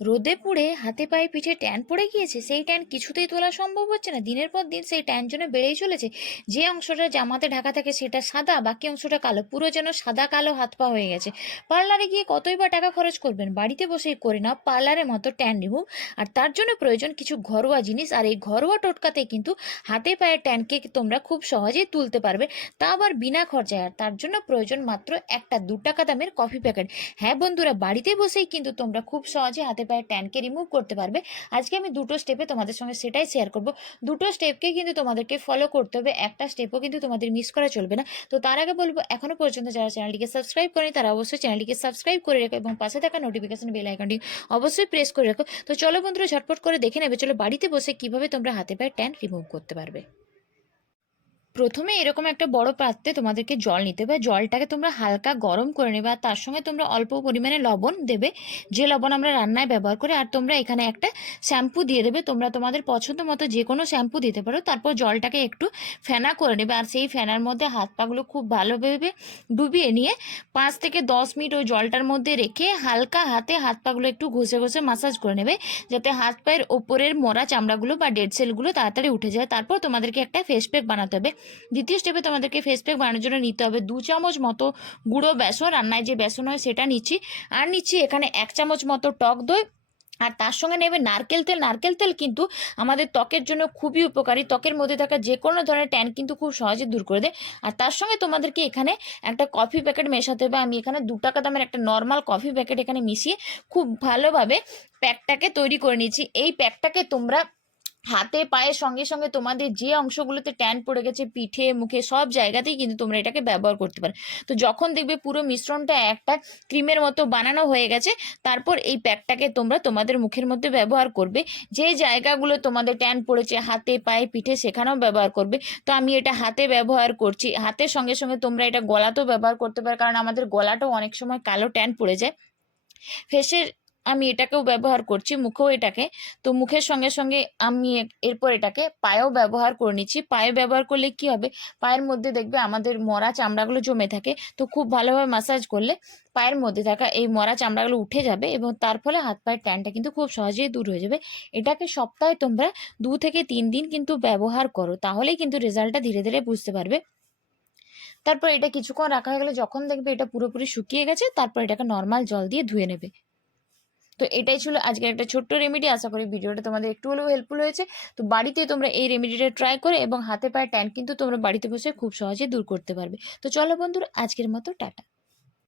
রোদে পুড়ে হাতে পায়ে পিঠে ট্যান পড়ে গিয়েছে, সেই ট্যান কিছুতেই তোলা সম্ভব হচ্ছে না। দিনের পর দিন সেই ট্যান যেন বেড়েই চলেছে। যে অংশটা জামাতে ঢাকা থাকে সেটা সাদা, বাকি অংশটা কালো। পুরো যেন সাদা কালো হাত পা হয়ে গেছে। পার্লারে গিয়ে কতই বা টাকা খরচ করবেন? বাড়িতে বসেই করে না পার্লারের মতো ট্যান রিমুভ। আর তার জন্য প্রয়োজন কিছু ঘরোয়া জিনিস, আর এই ঘরোয়া টোটকাতে কিন্তু হাতে পায়ে ট্যানকে তোমরা খুব সহজেই তুলতে পারবে। তা আবার বিনা খরচায়, আর তার জন্য প্রয়োজন মাত্র একটা দু টাকা দামের কফি প্যাকেট। হ্যাঁ বন্ধুরা, বাড়িতে বসেই কিন্তু তোমরা খুব সহজে হাতে পায়ে ট্যানকে রিমুভ করতে পারবে। আজকে আমি দুটো স্টেপে তোমাদের সঙ্গে সেটাই শেয়ার করব। দুটো স্টেপকে কিন্তু তোমাদেরকে ফলো করতে হবে, একটা স্টেপও কিন্তু তোমাদের মিস করা চলবে না। তো তার আগে বলব, এখনও পর্যন্ত যারা চ্যানেলটিকে সাবস্ক্রাইব করেনি, তারা অবশ্যই চ্যানেলটিকে সাবস্ক্রাইব করে রেখো এবং পাশে থাকা নোটিফিকেশন বেল আইকনটি অবশ্যই প্রেস করে রাখো। তো চলো বন্ধুরা, ঝটপট করে দেখে নেবে, চলো বাড়িতে বসে কীভাবে তোমরা হাতে পায়ে ট্যান রিমুভ করতে পারবে। প্রথমে এরকম একটা বড় পাত্রে তোমাদেরকে জল নিতে হবে। জলটাকে তোমরা হালকা গরম করে নেবে আর তার সঙ্গে তোমরা অল্প পরিমাণে লবণ দেবে। যে লবণ আমরা রান্নায় ব্যবহার করি আর তোমরা এখানে একটা শ্যাম্পু দিয়ে দেবে। তোমরা তোমাদের পছন্দ মতো যে কোনো শ্যাম্পু দিতে পারো। তারপর জলটাকে একটু ফেনা করে নেবে আর সেই ফেনার মধ্যে হাত পাগুলো খুব ভালোভাবে ডুবিয়ে নিয়ে পাঁচ থেকে দশ মিনিট ওই জলটার মধ্যে রেখে হালকা হাতে হাত পাগুলো একটু ঘষে ঘষে মাসাজ করে নেবে। যাতে হাত পায়ের ওপরের মরা চামড়াগুলো বা ডেড সেলগুলো তাড়াতাড়ি উঠে যায়। তারপর তোমাদেরকে একটা ফেস প্যাক বানাতে হবে। দ্বিতীয় স্টেপে তোমাদেরকে ফেস প্যাক বানানোর জন্য নিতে হবে দু চামচ মতো গুঁড়ো বেসন রান্নায় যে বেসন হয় সেটা নিচ্ছি। আর নিচ্ছি এখানে এক চামচ মতো টক দই, আর তার সঙ্গে নেবে নারকেল তেল। নারকেল তেল কিন্তু আমাদের ত্বকের জন্য খুবই উপকারী। ত্বকের মধ্যে থাকা যে কোনো ধরনের ট্যান কিন্তু খুব সহজে দূর করে দেয়। আর তার সঙ্গে তোমাদেরকে এখানে একটা কফি প্যাকেট মেশাতে হবে। আমি এখানে দু টাকা দামের একটা নর্মাল কফি প্যাকেট এখানে মিশিয়ে খুব ভালোভাবে প্যাকটাকে তৈরি করে নিয়েছি। এই প্যাকটাকে তোমরা হাতে পায়ের সঙ্গে সঙ্গে তোমাদের যে অংশগুলোতে ট্যান পড়ে গেছে, পিঠে, মুখে সব জায়গাতেই কিন্তু তোমরা এটাকে ব্যবহার করতে পারো। তো যখন দেখবে পুরো মিশ্রণটা একটা ক্রিমের মতো বানানো হয়ে গেছে, তারপর এই প্যাকটাকে তোমরা তোমাদের মুখের মধ্যে ব্যবহার করবে। যে জায়গাগুলো তোমাদের ট্যান পড়েছে, হাতে, পায়ে, পিঠে, সেখানেও ব্যবহার করবে। তো আমি এটা হাতে ব্যবহার করছি। হাতের সঙ্গে সঙ্গে তোমরা এটা গলাতেও ব্যবহার করতে পারো, কারণ আমাদের গলাটাও অনেক সময় কালো ট্যান পড়ে যায়। ফেসের আমি এটাকেও ব্যবহার করছি, মুখেও এটাকে। তো মুখের সঙ্গে সঙ্গে আমি এরপর এটাকে পায়েও ব্যবহার করে নিচ্ছি। পায়ে ব্যবহার করলে কি হবে? পায়ের মধ্যে দেখবে আমাদের মরা চামড়াগুলো জমে থাকে। তো খুব ভালোভাবে মাসাজ করলে পায়ের মধ্যে থাকা এই মরা চামড়াগুলো উঠে যাবে এবং তার ফলে হাত পায়ের ট্যানটা কিন্তু খুব সহজেই দূর হয়ে যাবে। এটাকে সপ্তাহে তোমরা দু থেকে তিন দিন কিন্তু ব্যবহার করো, তাহলেই কিন্তু রেজাল্টটা ধীরে ধীরে বুঝতে পারবে। তারপর এটা কিছুক্ষণ রাখা হয়ে গেলে যখন দেখবে এটা পুরোপুরি শুকিয়ে গেছে, তারপর এটাকে নর্মাল জল দিয়ে ধুয়ে নেবে। তো এটাই ছিল আজকের একটা ছোট্ট রেমেডি আশা করি ভিডিওটা তোমাদের একটু হলেও হেল্পফুল হয়েছে। তো বাড়িতে তোমরা এই রেমেডিটা ট্রাই করে এবং হাতে পায়ে ট্যান কিন্তু তোমরা বাড়িতে বসে খুব সহজে দূর করতে পারবে। তো চলো বন্ধুরা, আজকের মতো টাটা।